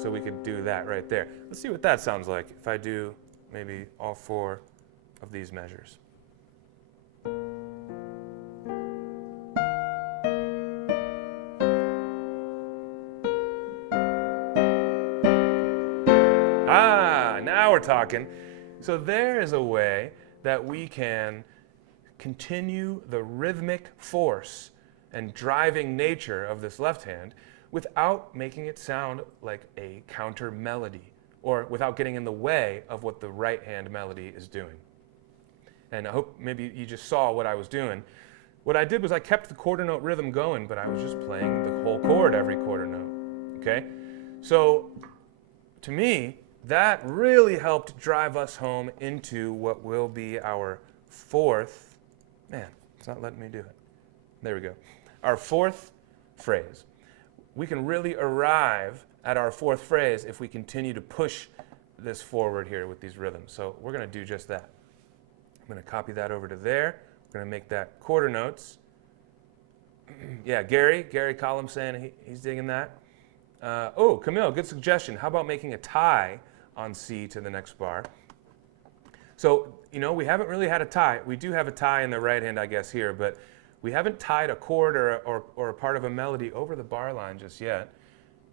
So we could do that right there. Let's see what that sounds like if I do maybe all four of these measures. Now we're talking. So there is a way that we can continue the rhythmic force and driving nature of this left hand without making it sound like a counter melody, or without getting in the way of what the right hand melody is doing. And I hope maybe you just saw what I was doing. What I did was I kept the quarter note rhythm going, but I was just playing the whole chord every quarter note, okay? So to me, that really helped drive us home into what will be our fourth, man, it's not letting me do it. There we go. Our fourth phrase. We can really arrive at our fourth phrase if we continue to push this forward here with these rhythms. So we're going to do just that. I'm going to copy that over to there. We're going to make that quarter notes. Yeah, Gary Collum saying he's digging that. Camille, good suggestion. How about making a tie on C to the next bar? So, we haven't really had a tie. We do have a tie in the right hand, I guess, here, but we haven't tied a chord or a part of a melody over the bar line just yet.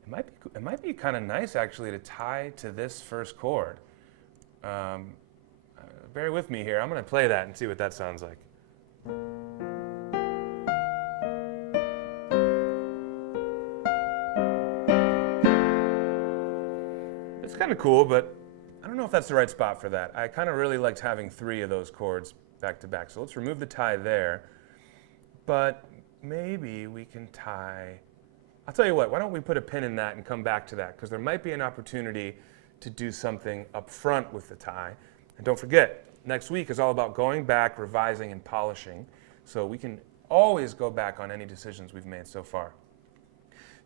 It might be kind of nice, actually, to tie to this first chord. Bear with me here. I'm going to play that and see what that sounds like. It's kind of cool, but I don't know if that's the right spot for that. I kind of really liked having three of those chords back to back. So let's remove the tie there. But maybe we can tie. I'll tell you what, why don't we put a pin in that and come back to that? Because there might be an opportunity to do something up front with the tie. And don't forget, next week is all about going back, revising, and polishing. So we can always go back on any decisions we've made so far.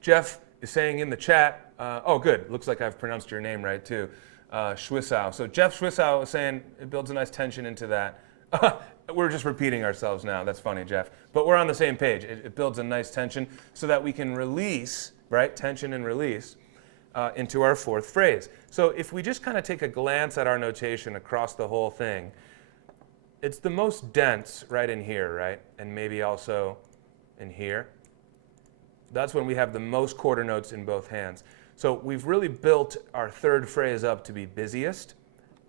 Jeff is saying in the chat, oh good, looks like I've pronounced your name right too, Schwissow. So Jeff Schwissow is saying it builds a nice tension into that. We're just repeating ourselves now. That's funny, Jeff. But we're on the same page. It builds a nice tension so that we can release, right, tension and release into our fourth phrase. So if we just kind of take a glance at our notation across the whole thing, it's the most dense right in here, right? And maybe also in here. That's when we have the most quarter notes in both hands. So we've really built our third phrase up to be busiest,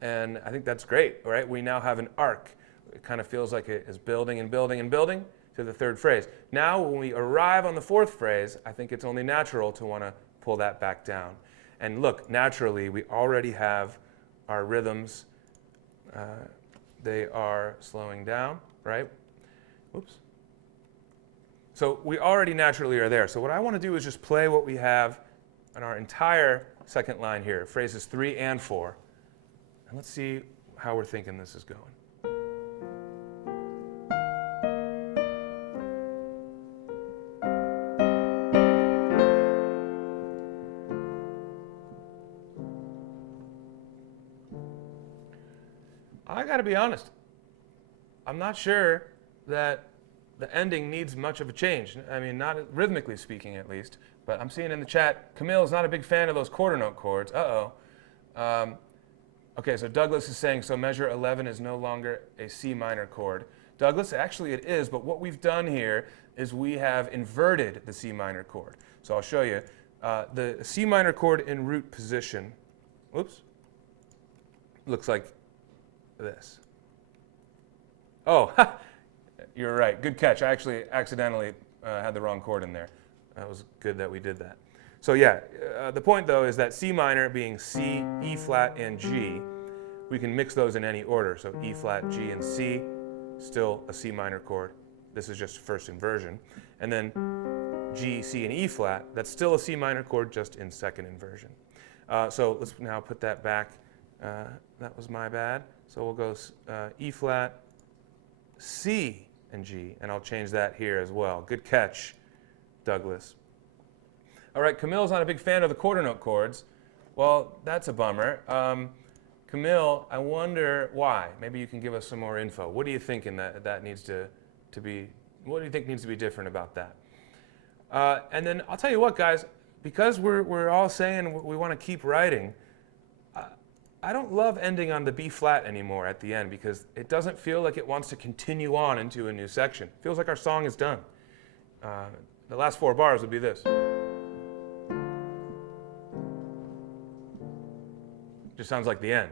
and I think that's great, right? We now have an arc. It kind of feels like it is building and building and building to the third phrase. Now when we arrive on the fourth phrase, I think it's only natural to want to pull that back down. And look, naturally, we already have our rhythms. They are slowing down, right? Oops. So we already naturally are there. So what I want to do is just play what we have on our entire second line here, phrases 3 and 4. And let's see how we're thinking this is going. I got to be honest, I'm not sure that the ending needs much of a change. I mean, not rhythmically speaking, at least. But I'm seeing in the chat, Camille's not a big fan of those quarter note chords. Okay, so Douglas is saying, so measure 11 is no longer a C minor chord. Douglas, actually it is, but what we've done here is we have inverted the C minor chord. So I'll show you. The C minor chord in root position, whoops, looks like this. Oh, you're right. Good catch. I actually accidentally had the wrong chord in there. That was good that we did that. So yeah, the point though is that C minor being C, E flat, and G, we can mix those in any order. So E flat, G, and C, still a C minor chord. This is just first inversion. And then G, C, and E flat, that's still a C minor chord, just in second inversion. So let's now put that back. That was my bad. So we'll go E flat, C, and G, and I'll change that here as well. Good catch, Douglas. All right, Camille's not a big fan of the quarter note chords. Well, that's a bummer. Camille, I wonder why. Maybe you can give us some more info. What do you think that needs to be, what do you think needs to be different about that? And then I'll tell you what, guys, because we're all saying we want to keep writing, I don't love ending on the B flat anymore at the end because it doesn't feel like it wants to continue on into a new section. It feels like our song is done. The last 4 bars would be this. Just sounds like the end.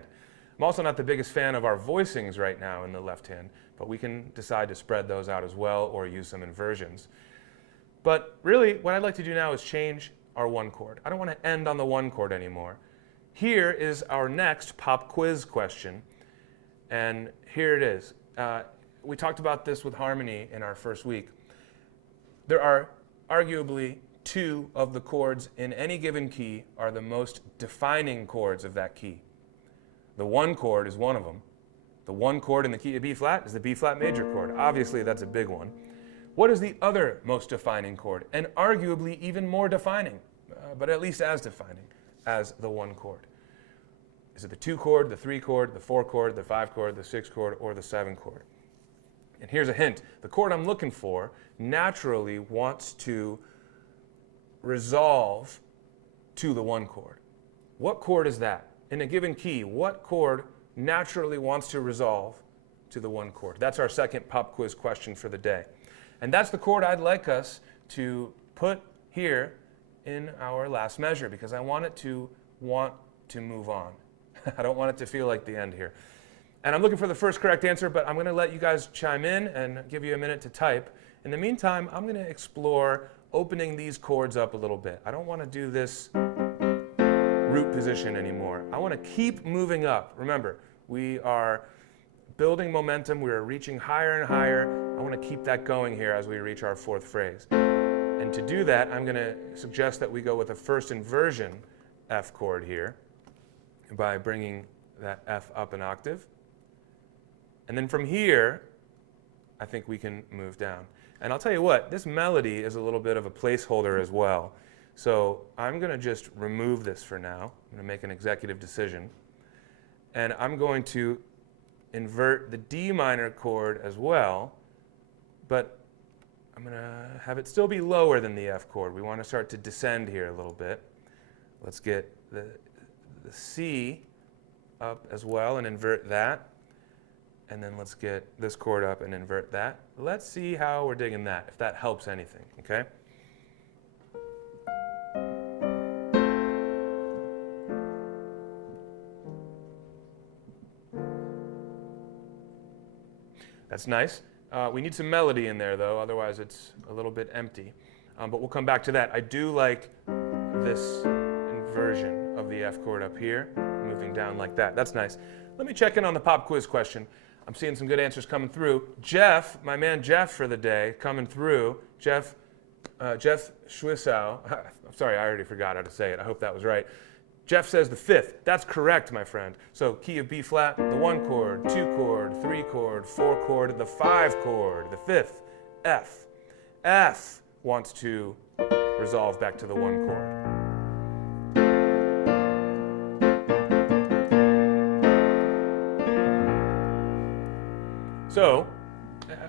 I'm also not the biggest fan of our voicings right now in the left hand, but we can decide to spread those out as well or use some inversions. But really, what I'd like to do now is change our 1 chord. I don't want to end on the 1 chord anymore. Here is our next pop quiz question, and here it is. We talked about this with harmony in our first week. There are arguably 2 of the chords in any given key are the most defining chords of that key. The 1 chord is one of them. The 1 chord in the key of B flat is the B flat major chord. Obviously, that's a big one. What is the other most defining chord, and arguably even more defining, but at least as defining as the 1 chord? Is it the 2 chord, the 3 chord, the 4 chord, the 5 chord, the 6 chord, or the 7 chord? And here's a hint. The chord I'm looking for naturally wants to resolve to the 1 chord. What chord is that? In a given key, what chord naturally wants to resolve to the 1 chord? That's our second pop quiz question for the day. And that's the chord I'd like us to put here in our last measure because I want it to want to move on. I don't want it to feel like the end here. And I'm looking for the first correct answer, but I'm going to let you guys chime in and give you a minute to type. In the meantime, I'm going to explore opening these chords up a little bit. I don't want to do this root position anymore. I want to keep moving up. Remember, we are building momentum. We are reaching higher and higher. I want to keep that going here as we reach our 4th phrase. And to do that, I'm going to suggest that we go with a first inversion F chord here by bringing that F up an octave. And then from here, I think we can move down. And I'll tell you what, this melody is a little bit of a placeholder as well. So I'm going to just remove this for now. I'm going to make an executive decision. And I'm going to invert the D minor chord as well, but I'm going to have it still be lower than the F chord. We want to start to descend here a little bit. Let's get the C up as well and invert that. And then let's get this chord up and invert that. Let's see how we're digging that, if that helps anything, okay? That's nice. We need some melody in there, though, otherwise it's a little bit empty. But we'll come back to that. I do like this inversion of the F chord up here, moving down like that. That's nice. Let me check in on the pop quiz question. I'm seeing some good answers coming through. Jeff, my man Jeff for the day, coming through. Jeff Schwissow. I'm sorry, I already forgot how to say it. I hope that was right. Jeff says the 5th. That's correct, my friend. So key of B flat, the 1 chord, 2 chord, 3 chord, 4 chord, the 5 chord, the 5th, F. F wants to resolve back to the 1 chord. So,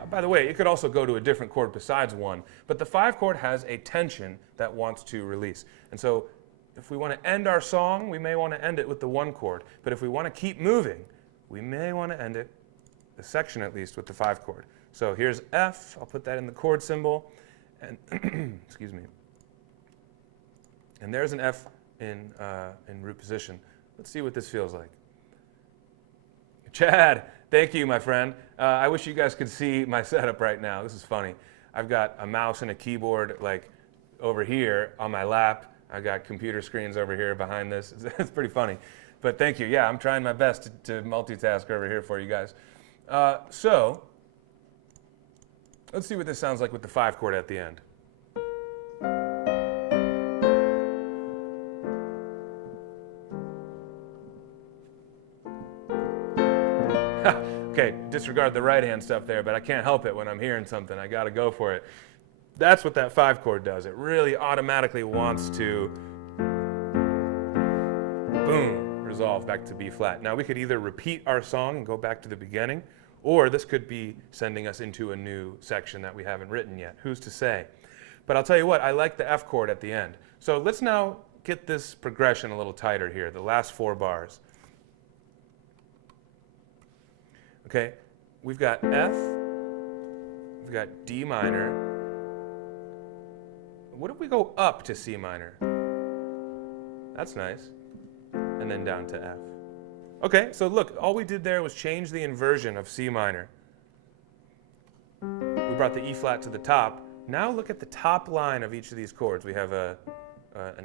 by the way, it could also go to a different chord besides 1, but the 5 chord has a tension that wants to release. And so if we want to end our song, we may want to end it with the 1 chord. But if we want to keep moving, we may want to end it, the section at least, with the 5 chord. So here's F. I'll put that in the chord symbol. And excuse me. And there's an F in root position. Let's see what this feels like. Chad, thank you, my friend. I wish you guys could see my setup right now. This is funny. I've got a mouse and a keyboard like over here on my lap. I got computer screens over here behind this. It's pretty funny. But thank you. Yeah, I'm trying my best to multitask over here for you guys. So let's see what this sounds like with the 5 chord at the end. Okay, disregard the right hand stuff there, but I can't help it when I'm hearing something. I got to go for it. That's what that 5 chord does. It really automatically wants to, boom, resolve back to B flat. Now we could either repeat our song and go back to the beginning, or this could be sending us into a new section that we haven't written yet. Who's to say? But I'll tell you what, I like the F chord at the end. So let's now get this progression a little tighter here, the last 4 bars. Okay, we've got F, we've got D minor. What if we go up to C minor? That's nice. And then down to F. Okay, so look, all we did there was change the inversion of C minor. We brought the E flat to the top. Now look at the top line of each of these chords. We have an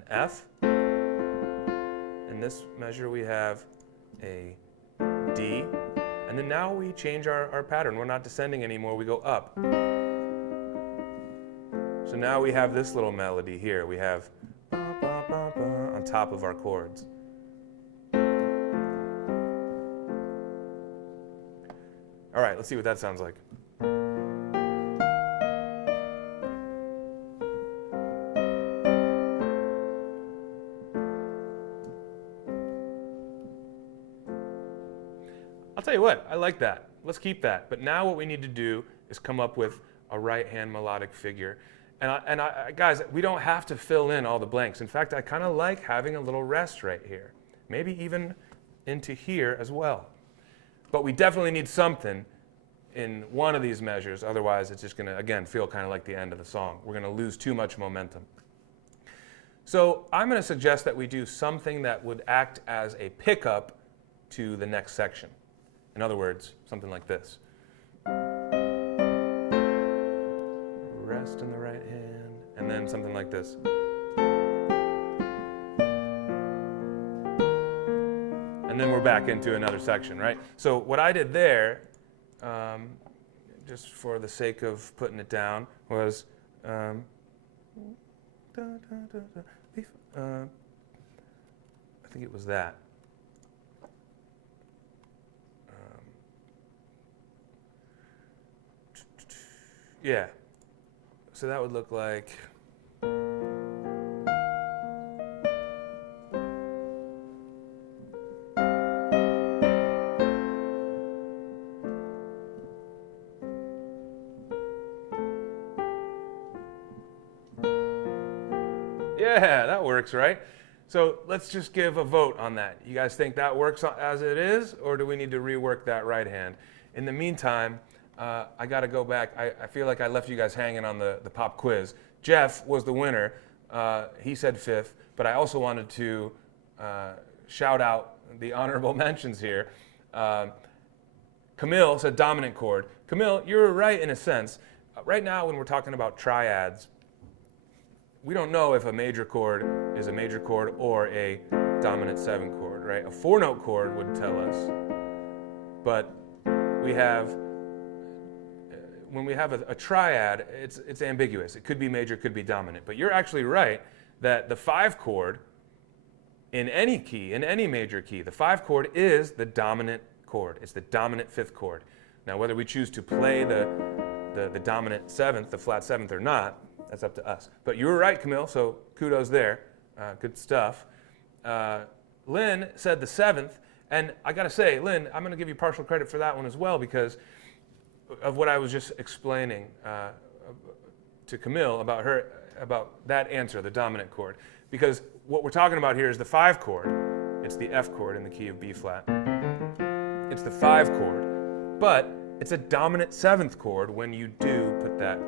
F. In this measure we have a D. And then now we change our pattern. We're not descending anymore, we go up. So now we have this little melody here. We have ba, ba, ba, ba, on top of our chords. All right, let's see what that sounds like. I'll tell you what, I like that. Let's keep that. But now what we need to do is come up with a right-hand melodic figure. And guys, we don't have to fill in all the blanks. In fact, I kind of like having a little rest right here. Maybe even into here as well. But we definitely need something in one of these measures. Otherwise, it's just going to, again, feel kind of like the end of the song. We're going to lose too much momentum. So I'm going to suggest that we do something that would act as a pickup to the next section. In other words, something like this. Rest in the right hand, and then something like this. And then we're back into another section, right? So what I did there, just for the sake of putting it down, was I think it was that. Yeah. So that would look like. Yeah, that works, right? So let's just give a vote on that. You guys think that works as it is, or do we need to rework that right hand? In the meantime, I got to go back. I feel like I left you guys hanging on the pop quiz. Jeff was the winner. He said fifth, but I also wanted to shout out the honorable mentions here. Camille said dominant chord. Camille, you're right in a sense. Right now, when we're talking about triads, we don't know if a major chord is a major chord or a dominant 7 chord, right? A 4-note chord would tell us. But we have, when we have a triad, it's ambiguous. It could be major, it could be dominant. But you're actually right that the 5 chord in any key, in any major key, the 5 chord is the dominant chord. It's the dominant 5th chord. Now, whether we choose to play the dominant 7th, the flat 7th or not, that's up to us. But you were right, Camille, so kudos there. Good stuff. Lynn said the 7th, and I got to say, Lynn, I'm going to give you partial credit for that one as well because of what I was just explaining to Camille about that answer, the dominant chord. Because what we're talking about here is the 5 chord. It's the F chord in the key of B flat. It's the 5 chord, but it's a dominant 7th chord when you do put that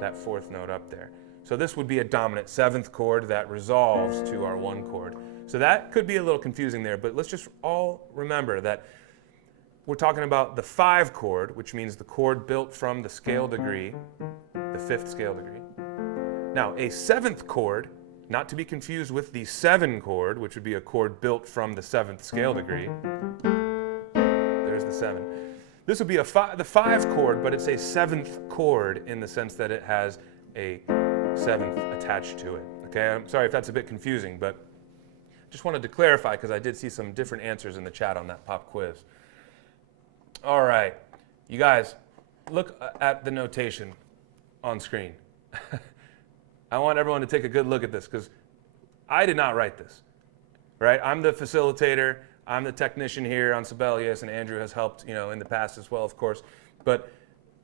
4th note up there. So this would be a dominant 7th chord that resolves to our 1 chord. So that could be a little confusing there, but let's just all remember that we're talking about the 5 chord, which means the chord built from the scale degree, the 5th scale degree. Now, a 7th chord, not to be confused with the 7 chord, which would be a chord built from the 7th scale degree. There's the 7. This would be the 5 chord, but it's a 7th chord in the sense that it has a 7th attached to it. Okay, I'm sorry if that's a bit confusing, but just wanted to clarify because I did see some different answers in the chat on that pop quiz. All right, you guys, look at the notation on screen. I want everyone to take a good look at this because I did not write this, right? I'm the facilitator. I'm the technician here on Sibelius, and Andrew has helped, in the past as well, of course. But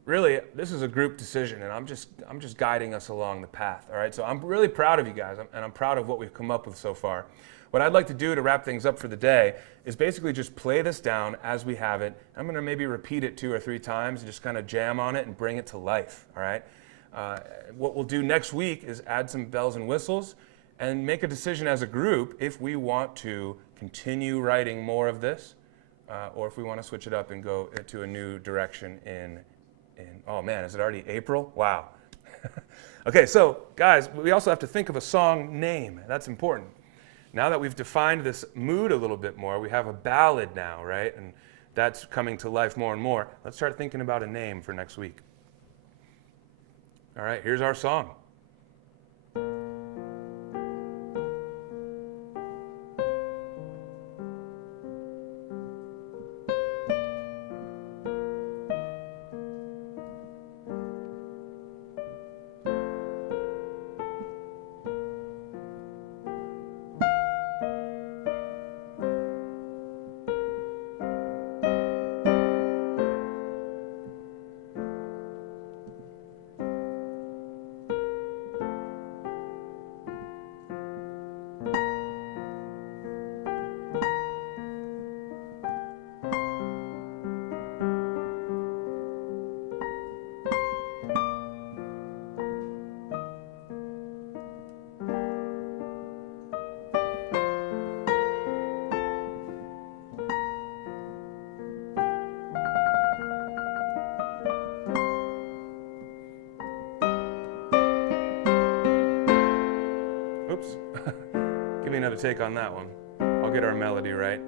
really, this is a group decision, and I'm just guiding us along the path. All right. So I'm really proud of you guys, and I'm proud of what we've come up with so far. What I'd like to do to wrap things up for the day is basically just play this down as we have it. I'm going to maybe repeat it 2 or 3 times and just kind of jam on it and bring it to life. All right. What we'll do next week is add some bells and whistles and make a decision as a group if we want to continue writing more of this, or if we want to switch it up and go to a new direction in oh man, is it already April? Wow. Okay, so guys, we also have to think of a song name. That's important. Now that we've defined this mood a little bit more, we have a ballad now, right? And that's coming to life more and more. Let's start thinking about a name for next week. All right, here's our song. Oops. Give me another take on that one. I'll get our melody right.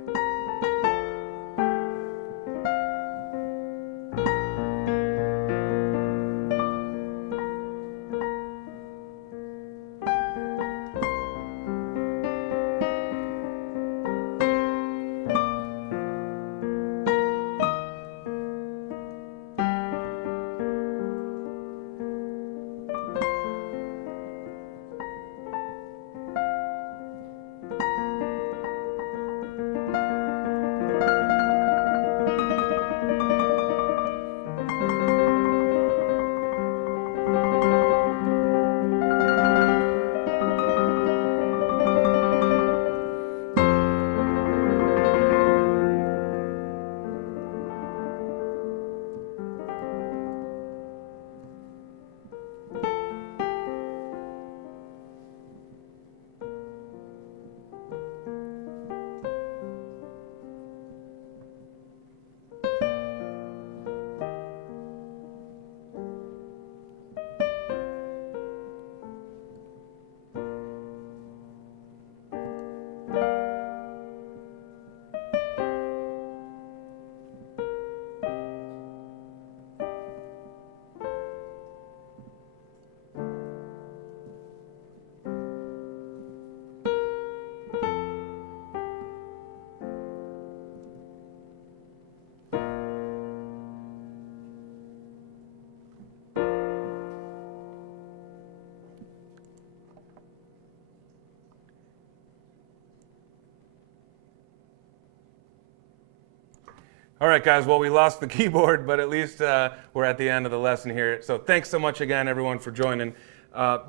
All right, guys. Well, we lost the keyboard, but at least we're at the end of the lesson here. So thanks so much again, everyone, for joining.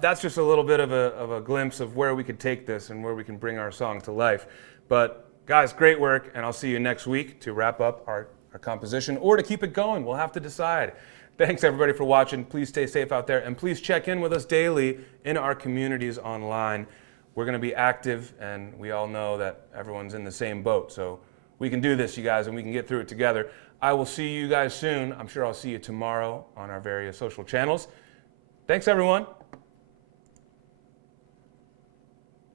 That's just a little bit of a glimpse of where we could take this and where we can bring our song to life. But guys, great work, and I'll see you next week to wrap up our composition or to keep it going. We'll have to decide. Thanks, everybody, for watching. Please stay safe out there, and please check in with us daily in our communities online. We're going to be active, and we all know that everyone's in the same boat. So we can do this, you guys, and we can get through it together. I will see you guys soon. I'm sure I'll see you tomorrow on our various social channels. Thanks, everyone.